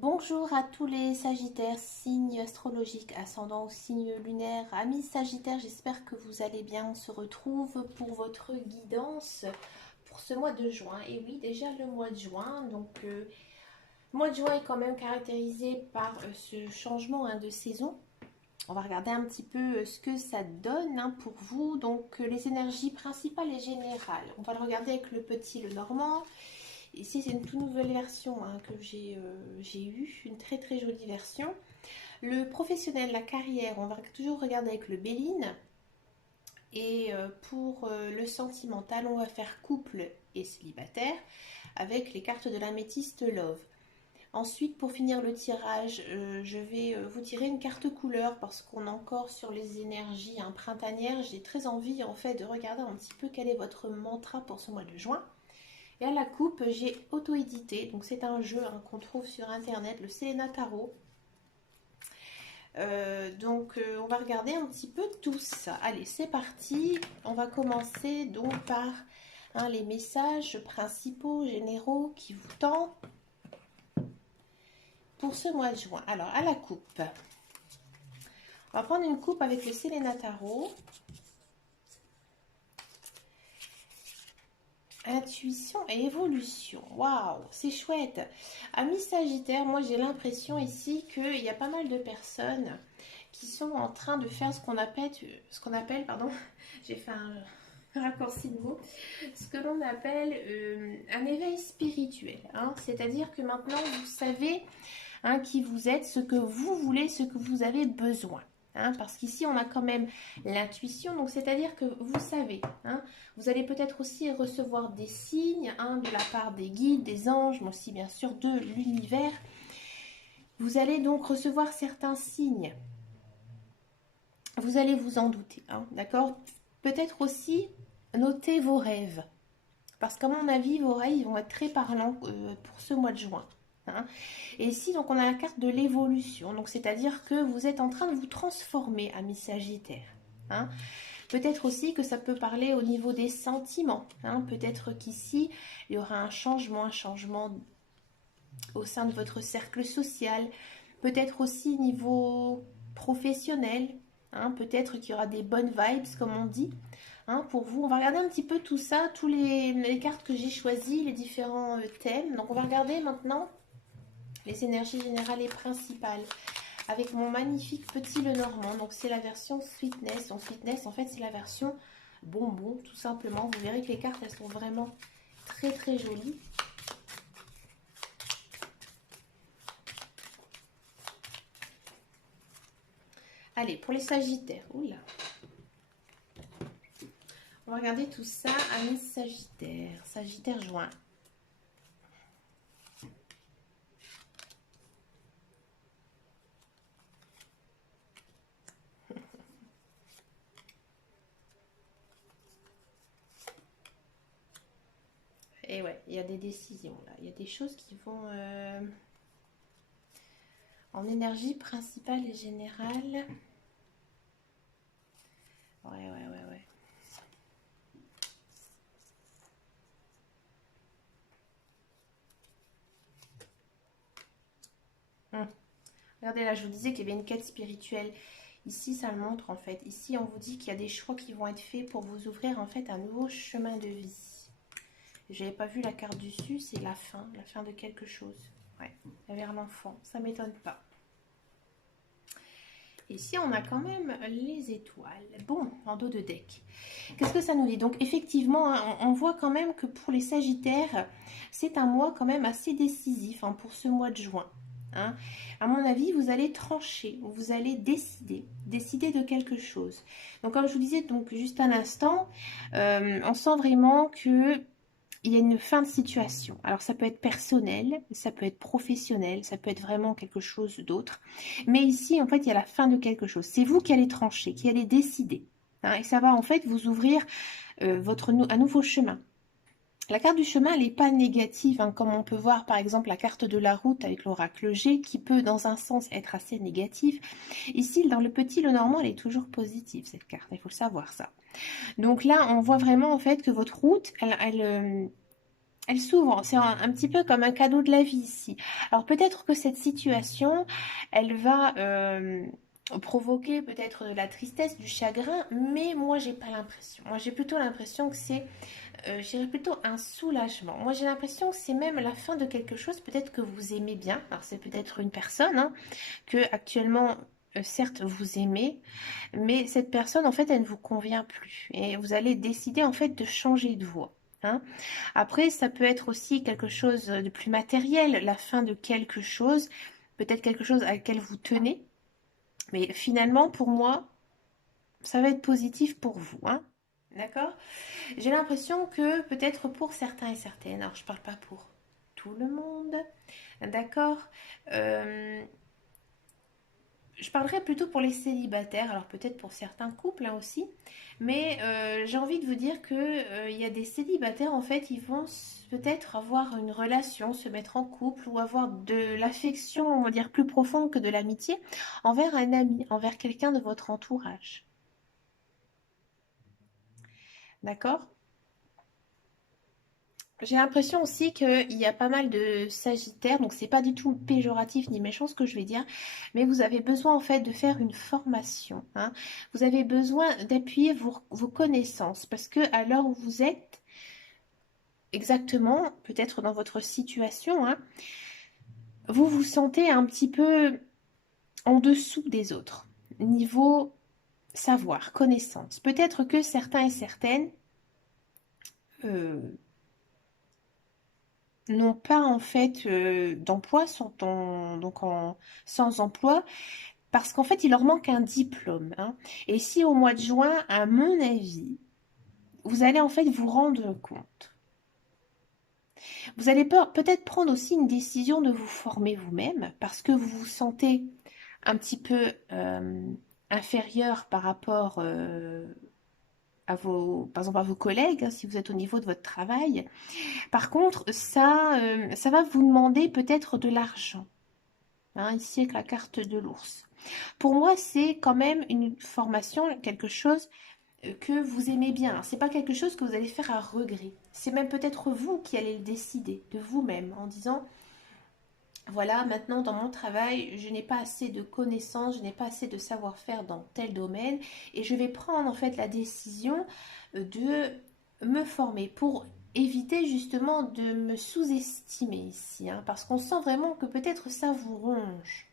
Bonjour à tous les Sagittaires, signes astrologiques, ascendant ou signe lunaire. Amis Sagittaires, j'espère que vous allez bien. On se retrouve pour votre guidance pour ce mois de juin. Et oui, déjà le mois de juin. Le mois de juin est quand même caractérisé par ce changement de saison. On va regarder un petit peu ce que ça donne pour vous. Les énergies principales et générales. On va le regarder avec le petit, le normand. Ici, c'est une toute nouvelle version que j'ai eue, une très très jolie version. Le professionnel, la carrière, on va toujours regarder avec le Béline. Et pour le sentimental, on va faire couple et célibataire avec les cartes de l'améthyste Love. Ensuite, pour finir le tirage, je vais vous tirer une carte couleur parce qu'on est encore sur les énergies printanières. J'ai très envie en fait de regarder un petit peu quel est votre mantra pour ce mois de juin. Et à la coupe, j'ai auto-édité, donc c'est un jeu qu'on trouve sur internet, le Selena Tarot. On va regarder un petit peu tout ça. Allez, c'est parti. On va commencer donc par les messages principaux, généraux qui vous tendent pour ce mois de juin. Alors, à la coupe, on va prendre une coupe avec le Selena Tarot. Intuition et évolution. Waouh, c'est chouette. Amis Sagittaire, moi j'ai l'impression ici qu'il y a pas mal de personnes qui sont en train de faire pardon, j'ai fait un raccourci de mots, ce que l'on appelle un éveil spirituel. C'est-à-dire que maintenant vous savez qui vous êtes, ce que vous voulez, ce que vous avez besoin. Parce qu'ici on a quand même l'intuition, donc c'est-à-dire que vous savez, vous allez peut-être aussi recevoir des signes de la part des guides, des anges, mais aussi bien sûr de l'univers. Vous allez donc recevoir certains signes. Vous allez vous en douter, d'accord? Peut-être aussi noter vos rêves, parce qu'à mon avis, vos rêves vont être très parlants pour ce mois de juin. Et ici, donc, on a la carte de l'évolution. Donc, c'est-à-dire que vous êtes en train de vous transformer, amis Sagittaire. Peut-être aussi que ça peut parler au niveau des sentiments. Peut-être qu'ici, il y aura un changement au sein de votre cercle social. Peut-être aussi niveau professionnel. Peut-être qu'il y aura des bonnes vibes, comme on dit. Pour vous, on va regarder un petit peu tout ça, tous les cartes que j'ai choisies, les différents thèmes. Donc, on va regarder maintenant les énergies générales et principales avec mon magnifique petit Lenormand. Donc c'est la version Sweetness. Donc Sweetness, en fait, c'est la version bonbon, tout simplement. Vous verrez que les cartes, elles sont vraiment très très jolies. Allez, pour les Sagittaires. Oula. On va regarder tout ça, amis Sagittaire. Sagittaire juin. Et ouais, il y a des décisions là. Il y a des choses qui vont en énergie principale et générale. Ouais. Regardez là, je vous disais qu'il y avait une quête spirituelle. Ici, ça le montre en fait. Ici, on vous dit qu'il y a des choix qui vont être faits pour vous ouvrir en fait un nouveau chemin de vie. Je n'avais pas vu la carte dessus, c'est la fin de quelque chose. Ouais, vers l'enfant, ça m'étonne pas. Ici, on a quand même les étoiles. Bon, en dos de deck. Qu'est-ce que ça nous dit? Donc, effectivement, on voit quand même que pour les Sagittaires, c'est un mois quand même assez décisif pour ce mois de juin. À mon avis, vous allez trancher, vous allez décider de quelque chose. Donc, comme je vous disais, donc juste un instant, on sent vraiment que il y a une fin de situation. Alors ça peut être personnel, ça peut être professionnel, ça peut être vraiment quelque chose d'autre. Mais ici, en fait, il y a la fin de quelque chose. C'est vous qui allez trancher, qui allez décider. Et ça va en fait vous ouvrir un nouveau chemin. La carte du chemin, elle n'est pas négative, comme on peut voir par exemple la carte de la route avec l'oracle G, qui peut dans un sens être assez négative. Ici, dans le petit Lenormand, elle est toujours positive, cette carte, il faut le savoir ça. Donc là, on voit vraiment en fait que votre route, Elle s'ouvre, c'est un petit peu comme un cadeau de la vie ici. Alors peut-être que cette situation, elle va provoquer peut-être de la tristesse, du chagrin, mais moi j'ai pas l'impression. Moi j'ai plutôt l'impression que c'est, je dirais plutôt un soulagement. Moi j'ai l'impression que c'est même la fin de quelque chose, peut-être que vous aimez bien. Alors c'est peut-être une personne hein, que actuellement, certes vous aimez, mais cette personne en fait elle ne vous convient plus et vous allez décider en fait de changer de voie. Hein. Après, ça peut être aussi quelque chose de plus matériel, la fin de quelque chose, peut-être quelque chose à laquelle vous tenez. Mais finalement, pour moi, ça va être positif pour vous. Hein. D'accord? J'ai l'impression que peut-être pour certains et certaines, alors je ne parle pas pour tout le monde, d'accord? Euh, Je parlerai plutôt pour les célibataires, alors peut-être pour certains couples hein, aussi, mais j'ai envie de vous dire que il y a des célibataires en fait, ils vont peut-être avoir une relation, se mettre en couple ou avoir de l'affection, on va dire plus profonde que de l'amitié envers un ami, envers quelqu'un de votre entourage. D'accord? J'ai l'impression aussi qu'il y a pas mal de sagittaires, donc c'est pas du tout péjoratif ni méchant ce que je vais dire, mais vous avez besoin en fait de faire une formation. Hein. Vous avez besoin d'appuyer vos connaissances parce que à l'heure où vous êtes, exactement, peut-être dans votre situation, hein, vous vous sentez un petit peu en dessous des autres, niveau savoir, connaissance. Peut-être que certains et certaines euh, n'ont pas en fait d'emploi, sont donc sans emploi, parce qu'en fait il leur manque un diplôme. Hein. Et si au mois de juin, à mon avis, vous allez en fait vous rendre compte. Vous allez peut-être prendre aussi une décision de vous former vous-même, parce que vous vous sentez un petit peu inférieur par rapport à par exemple à vos collègues, hein, si vous êtes au niveau de votre travail. Par contre, ça va vous demander peut-être de l'argent. Hein, ici avec la carte de l'ours. Pour moi, c'est quand même une formation, quelque chose que vous aimez bien. C'est pas quelque chose que vous allez faire à regret. C'est même peut-être vous qui allez le décider de vous-même en disant voilà, maintenant dans mon travail, je n'ai pas assez de connaissances, je n'ai pas assez de savoir-faire dans tel domaine et je vais prendre en fait la décision de me former pour éviter justement de me sous-estimer ici, hein, parce qu'on sent vraiment que peut-être ça vous ronge,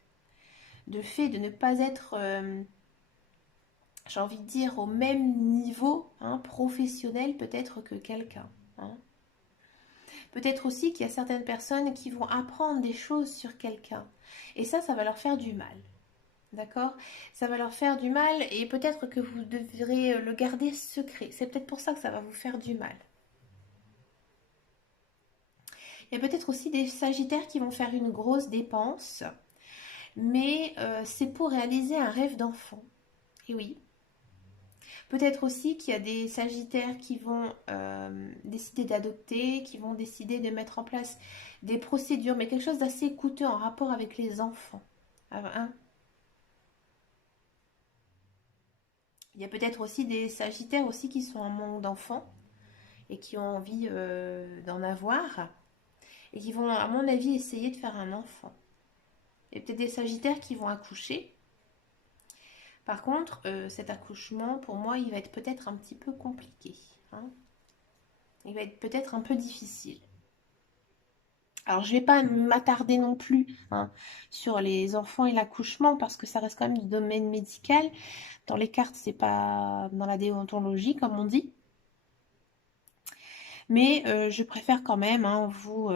de fait de ne pas être, j'ai envie de dire, au même niveau hein, professionnel peut-être que quelqu'un. Hein. Peut-être aussi qu'il y a certaines personnes qui vont apprendre des choses sur quelqu'un. Et ça va leur faire du mal. D'accord? Ça va leur faire du mal et peut-être que vous devrez le garder secret. C'est peut-être pour ça que ça va vous faire du mal. Il y a peut-être aussi des sagittaires qui vont faire une grosse dépense, mais c'est pour réaliser un rêve d'enfant. Et oui. Peut-être aussi qu'il y a des sagittaires qui vont décider d'adopter, qui vont décider de mettre en place des procédures, mais quelque chose d'assez coûteux en rapport avec les enfants. Hein. Il y a peut-être aussi des sagittaires aussi qui sont en manque d'enfants et qui ont envie d'en avoir et qui vont, à mon avis, essayer de faire un enfant. Il y a peut-être des sagittaires qui vont accoucher. Par contre, cet accouchement, pour moi, il va être peut-être un petit peu compliqué. Hein. Il va être peut-être un peu difficile. Alors, je ne vais pas m'attarder non plus hein, sur les enfants et l'accouchement parce que ça reste quand même du domaine médical. Dans les cartes, c'est pas dans la déontologie, comme on dit. Mais je préfère quand même, hein, vous...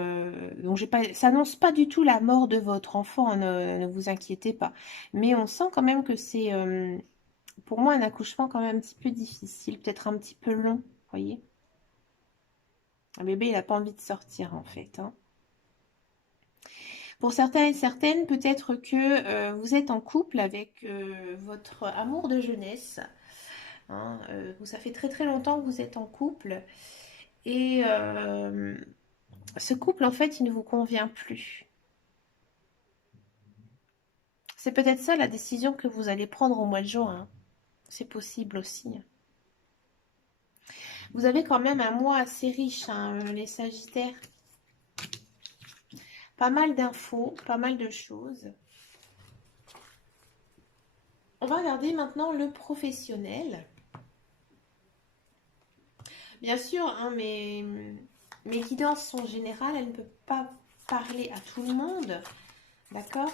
donc, ça n'annonce pas du tout la mort de votre enfant, hein, ne vous inquiétez pas. Mais on sent quand même que c'est, pour moi, un accouchement quand même un petit peu difficile, peut-être un petit peu long, vous voyez. Un bébé, il n'a pas envie de sortir, en fait. Hein. Pour certains et certaines, peut-être que vous êtes en couple avec votre amour de jeunesse. Hein, ça fait très très longtemps que vous êtes en couple. Et ce couple, en fait, il ne vous convient plus. C'est peut-être ça la décision que vous allez prendre au mois de juin. Hein. C'est possible aussi. Vous avez quand même un mois assez riche, hein, les Sagittaires. Pas mal d'infos, pas mal de choses. On va regarder maintenant le professionnel. Bien sûr, hein, mes guidances sont générales, elles ne peuvent pas parler à tout le monde, d'accord?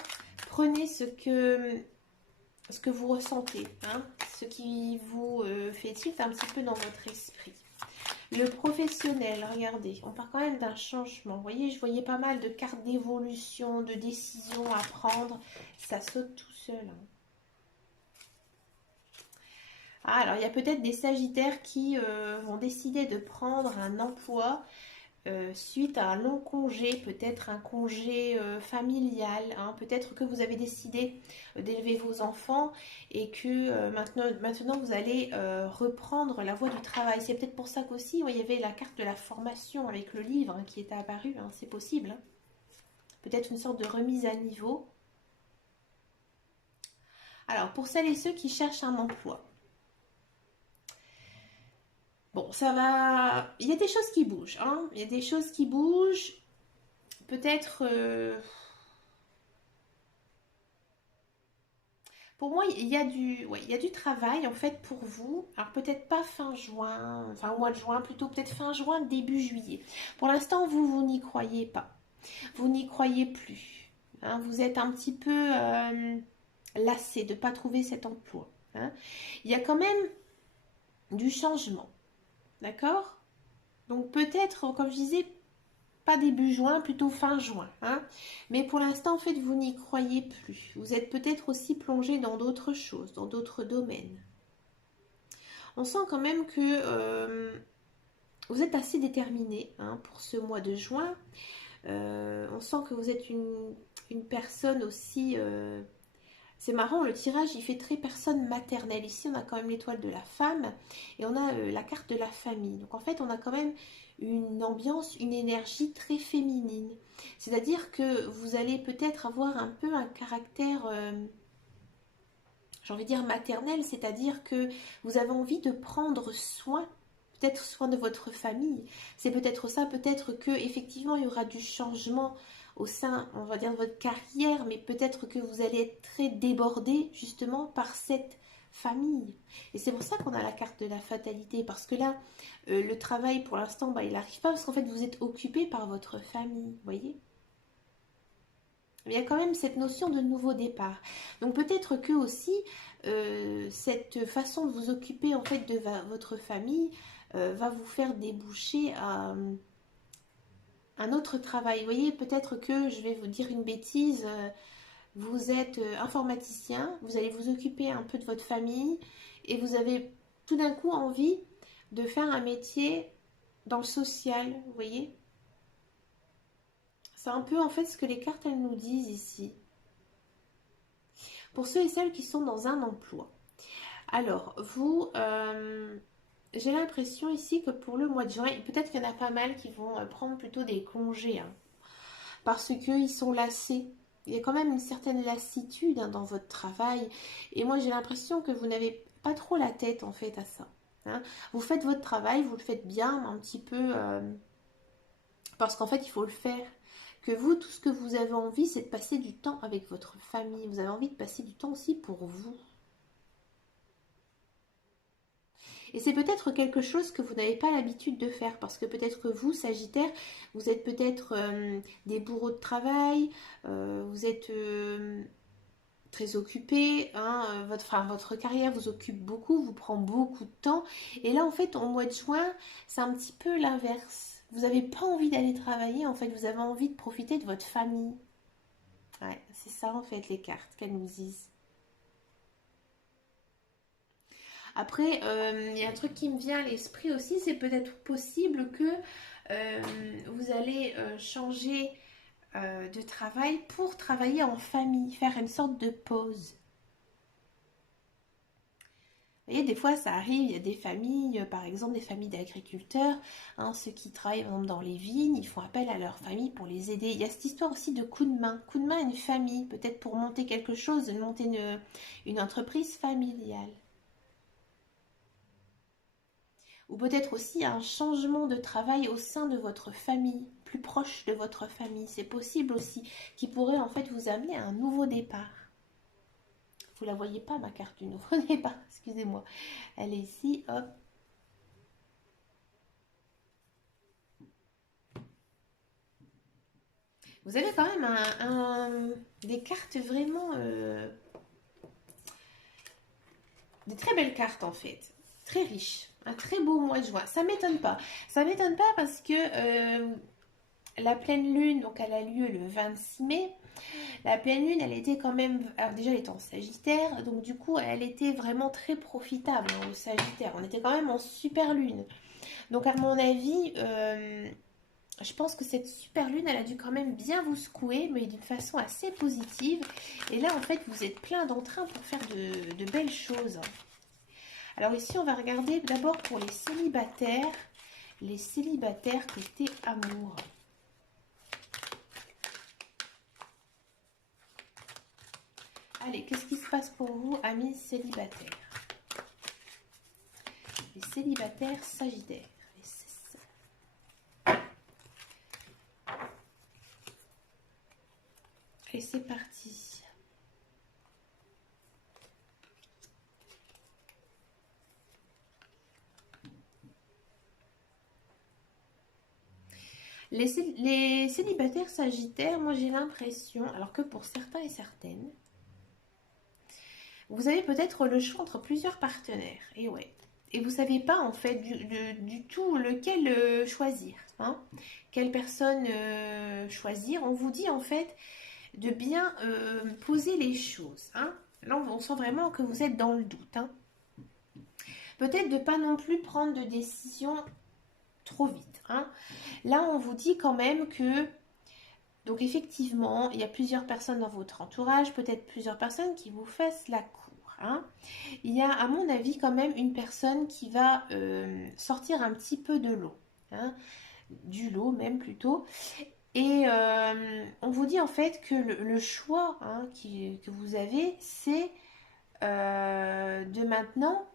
Prenez ce que vous ressentez, hein, ce qui vous fait tilt un petit peu dans votre esprit. Le professionnel, regardez, on part quand même d'un changement. Vous voyez, je voyais pas mal de cartes d'évolution, de décisions à prendre. Ça saute tout seul, hein. Ah, alors, il y a peut-être des Sagittaires qui vont décider de prendre un emploi suite à un long congé, peut-être un congé familial, hein. Peut-être que vous avez décidé d'élever vos enfants et que maintenant vous allez reprendre la voie du travail. C'est peut-être pour ça qu'aussi il y avait la carte de la formation avec le livre, hein, qui était apparu, hein. C'est possible, hein. Peut-être une sorte de remise à niveau. Alors, pour celles et ceux qui cherchent un emploi, bon, ça va. Il y a des choses qui bougent, hein. Il y a des choses qui bougent. Peut-être. Pour moi, ouais, il y a du travail en fait pour vous. Alors peut-être pas fin juin, enfin au mois de juin, plutôt peut-être fin juin, début juillet. Pour l'instant, vous n'y croyez pas. Vous n'y croyez plus, hein. Vous êtes un petit peu lassé de ne pas trouver cet emploi, hein. Il y a quand même du changement, d'accord? Donc peut-être, comme je disais, pas début juin, plutôt fin juin, hein. Mais pour l'instant, en fait, vous n'y croyez plus. Vous êtes peut-être aussi plongé dans d'autres choses, dans d'autres domaines. On sent quand même que vous êtes assez déterminé, hein, pour ce mois de juin. On sent que vous êtes une personne aussi... c'est marrant, le tirage, il fait très personne maternelle. Ici, on a quand même l'étoile de la femme et on a la carte de la famille. Donc en fait, on a quand même une ambiance, une énergie très féminine. C'est-à-dire que vous allez peut-être avoir un peu un caractère, j'ai envie de dire maternel, c'est-à-dire que vous avez envie de prendre soin, peut-être soin de votre famille. C'est peut-être ça, peut-être que effectivement il y aura du changement au sein, on va dire, de votre carrière, mais peut-être que vous allez être très débordé justement par cette famille. Et c'est pour ça qu'on a la carte de la fatalité, parce que là, le travail pour l'instant, bah, il n'arrive pas, parce qu'en fait vous êtes occupé par votre famille, vous voyez. Il y a quand même cette notion de nouveau départ. Donc peut-être que aussi cette façon de vous occuper en fait de votre famille va vous faire déboucher à un autre travail. Vous voyez, peut-être que je vais vous dire une bêtise. Vous êtes informaticien, vous allez vous occuper un peu de votre famille et vous avez tout d'un coup envie de faire un métier dans le social. Vous voyez, c'est un peu en fait ce que les cartes elles nous disent ici. Pour ceux et celles qui sont dans un emploi. Alors, vous, j'ai l'impression ici que pour le mois de juin, peut-être qu'il y en a pas mal qui vont prendre plutôt des congés, hein, parce qu'ils sont lassés. Il y a quand même une certaine lassitude, hein, dans votre travail. Et moi, j'ai l'impression que vous n'avez pas trop la tête en fait à ça, hein. Vous faites votre travail, vous le faites bien, un petit peu, parce qu'en fait, il faut le faire. Que vous, tout ce que vous avez envie, c'est de passer du temps avec votre famille. Vous avez envie de passer du temps aussi pour vous. Et c'est peut-être quelque chose que vous n'avez pas l'habitude de faire, parce que peut-être que vous, Sagittaire, vous êtes peut-être des bourreaux de travail, vous êtes très occupé, hein, votre carrière vous occupe beaucoup, vous prend beaucoup de temps. Et là, en fait, au mois de juin, c'est un petit peu l'inverse. Vous n'avez pas envie d'aller travailler, en fait, vous avez envie de profiter de votre famille. Ouais, c'est ça, en fait, les cartes qu'elles nous disent. Après, il y a un truc qui me vient à l'esprit aussi, c'est peut-être possible que euh, vous allez changer de travail pour travailler en famille, faire une sorte de pause. Vous voyez, des fois ça arrive, il y a des familles, par exemple des familles d'agriculteurs, hein, ceux qui travaillent par exemple, dans les vignes, ils font appel à leur famille pour les aider. Il y a cette histoire aussi de coup de main à une famille, peut-être pour monter quelque chose, monter une entreprise familiale. Ou peut-être aussi un changement de travail au sein de votre famille, plus proche de votre famille. C'est possible aussi, qui pourrait en fait vous amener à un nouveau départ. Vous la voyez pas, ma carte du nouveau départ, excusez-moi. Elle est ici, hop. Vous avez quand même des cartes vraiment... des très belles cartes en fait. Très riches. Un très beau mois de juin. Ça m'étonne pas. Ça m'étonne pas parce que la pleine lune, donc elle a lieu le 26 mai. La pleine lune, elle était quand même... Alors déjà, elle était en Sagittaire. Donc du coup, elle était vraiment très profitable hein, au Sagittaire. On était quand même en super lune. Donc à mon avis... je pense que cette super lune, elle a dû quand même bien vous secouer, mais d'une façon assez positive. Et là, en fait, vous êtes plein d'entrain pour faire de belles choses. Alors ici, on va regarder d'abord pour les célibataires. Les célibataires côté amour. Allez, qu'est-ce qui se passe pour vous, amis célibataires? Les célibataires sagittaires. Et c'est parti. Les célibataires sagittaires, moi j'ai l'impression, alors que pour certains et certaines, vous avez peut-être le choix entre plusieurs partenaires. Et ouais. Et vous ne savez pas en fait du tout lequel choisir. Hein. Quelle personne choisir. On vous dit en fait de bien poser les choses. Hein. Là, on sent vraiment que vous êtes dans le doute. Hein. Peut-être de pas non plus prendre de décision trop vite. Hein. Là, on vous dit quand même que, donc effectivement, il y a plusieurs personnes dans votre entourage, peut-être plusieurs personnes qui vous fassent la cour. Hein. Il y a, à mon avis, quand même une personne qui va sortir un petit peu de l'eau. Hein. Du lot même plutôt. Et on vous dit en fait que le choix hein, que vous avez, c'est de maintenant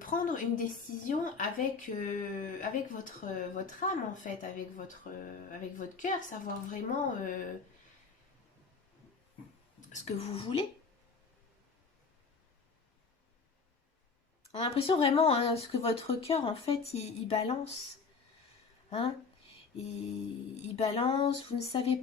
prendre une décision avec votre âme en fait, avec votre cœur, savoir vraiment ce que vous voulez. On a l'impression vraiment hein, ce que votre cœur en fait il balance. Hein, il balance, vous ne savez.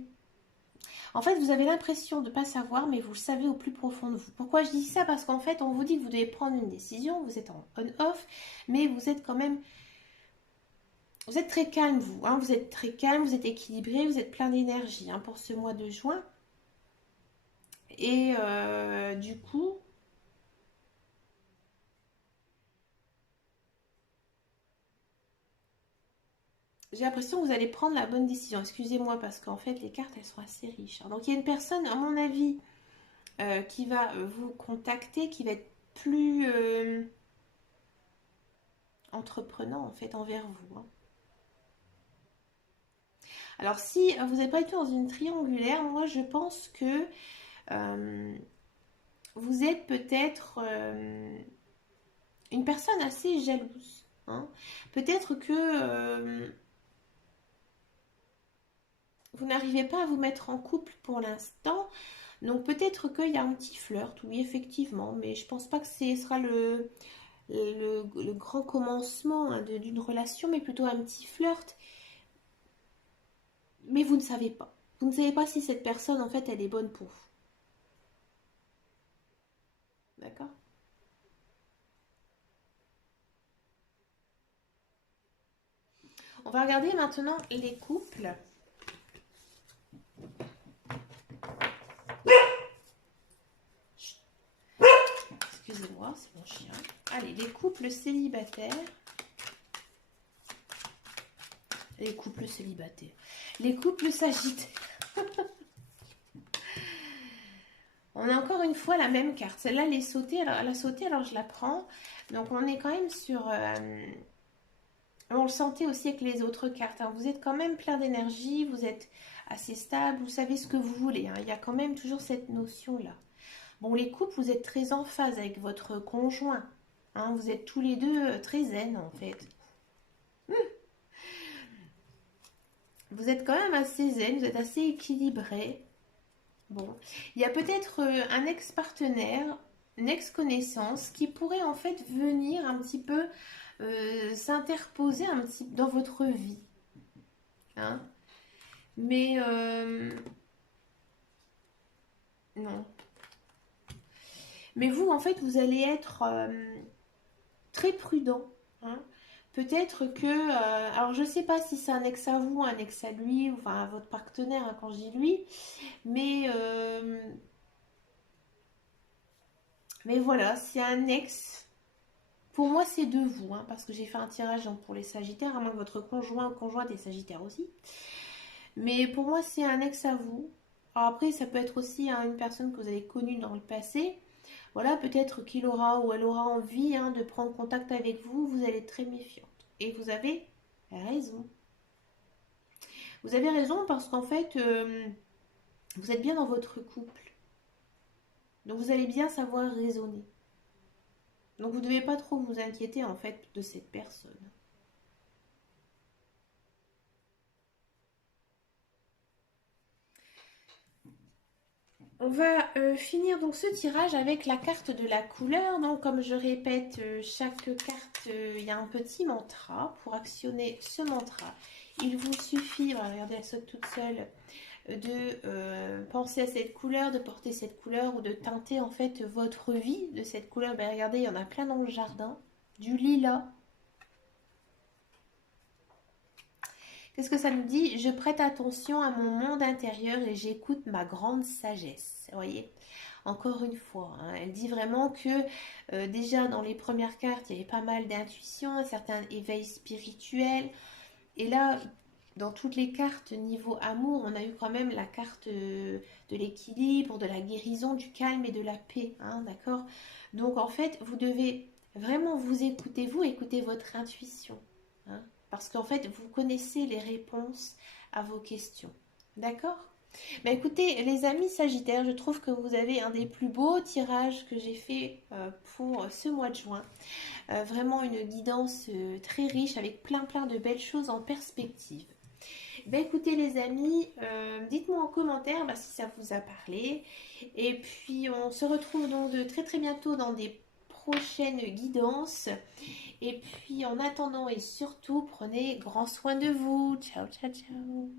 En fait, vous avez l'impression de ne pas savoir, mais vous le savez au plus profond de vous. Pourquoi je dis ça? Parce qu'en fait, on vous dit que vous devez prendre une décision, vous êtes en on-off, mais vous êtes quand même. Vous êtes très calme, vous. Hein, vous êtes très calme, vous êtes équilibré, vous êtes plein d'énergie hein, pour ce mois de juin. Et du coup, j'ai l'impression que vous allez prendre la bonne décision. Excusez-moi parce qu'en fait, les cartes, elles sont assez riches. Hein. Donc, il y a une personne, à mon avis, qui va vous contacter, qui va être plus entreprenant, en fait, envers vous. Hein. Alors, si vous n'êtes pas du tout dans une triangulaire, moi, je pense que vous êtes peut-être une personne assez jalouse. Hein. Peut-être que vous n'arrivez pas à vous mettre en couple pour l'instant. Donc peut-être qu'il y a un petit flirt, oui, effectivement. Mais je pense pas que ce sera le grand commencement hein, d'une relation, mais plutôt un petit flirt. Mais vous ne savez pas. Vous ne savez pas si cette personne, en fait, elle est bonne pour vous. D'accord? On va regarder maintenant les couples. Excusez-moi, c'est mon chien. Allez, les couples célibataires. Les couples célibataires. Les couples sagittaires. On a encore une fois la même carte. Celle-là, elle est sautée. Alors, elle a sauté, alors je la prends. Donc, on est quand même sur... on le sentait aussi avec les autres cartes. Hein. Vous êtes quand même plein d'énergie. Vous êtes assez stable. Vous savez ce que vous voulez. Hein. Il y a quand même toujours cette notion-là. Bon, les couples, vous êtes très en phase avec votre conjoint. hein. Vous êtes tous les deux très zen en fait. Vous êtes quand même assez zen, vous êtes assez équilibré. Bon, il y a peut-être un ex-partenaire, une ex-connaissance qui pourrait en fait venir un petit peu s'interposer un petit dans votre vie, hein. Mais non. Mais vous, en fait, vous allez être très prudent, hein. Peut-être que, alors je sais pas si c'est un ex à vous, un ex à lui, ou enfin à votre partenaire, hein, quand je dis lui, mais voilà, c'est un ex. Pour moi, c'est de vous, hein, parce que j'ai fait un tirage donc, pour les Sagittaires, à moins que votre conjoint ou conjointe est Sagittaire aussi. Mais pour moi, c'est un ex à vous. Alors après, ça peut être aussi hein, une personne que vous avez connue dans le passé. Voilà, peut-être qu'il aura ou elle aura envie hein, de prendre contact avec vous. Vous allez être très méfiante. Et vous avez raison. Vous avez raison parce qu'en fait, vous êtes bien dans votre couple. Donc vous allez bien savoir raisonner. Donc vous ne devez pas trop vous inquiéter en fait de cette personne. On va finir donc ce tirage avec la carte de la couleur. Donc comme je répète, chaque carte, il y a un petit mantra. Pour actionner ce mantra, il vous suffit, voilà, regardez, elle saute toute seule, de penser à cette couleur, de porter cette couleur ou de teinter en fait votre vie de cette couleur. Ben, regardez, il y en a plein dans le jardin. Du lilas. Qu'est-ce que ça nous dit? Je prête attention à mon monde intérieur et j'écoute ma grande sagesse. Vous voyez? Encore une fois, hein, elle dit vraiment que déjà dans les premières cartes, il y avait pas mal d'intuition, un certain éveil spirituel. Et là, dans toutes les cartes niveau amour, on a eu quand même la carte de l'équilibre, de la guérison, du calme et de la paix. Hein, d'accord? Donc en fait, vous devez vraiment vous écouter, vous écoutez votre intuition. Hein, parce qu'en fait, vous connaissez les réponses à vos questions. D'accord? Bah écoutez, les amis Sagittaires, je trouve que vous avez un des plus beaux tirages que j'ai fait pour ce mois de juin. Vraiment une guidance très riche avec plein de belles choses en perspective. Bah écoutez les amis, dites-moi en commentaire bah, si ça vous a parlé. Et puis on se retrouve donc de très bientôt dans des prochaines guidances. Et puis en attendant et surtout, prenez grand soin de vous. Ciao, ciao, ciao.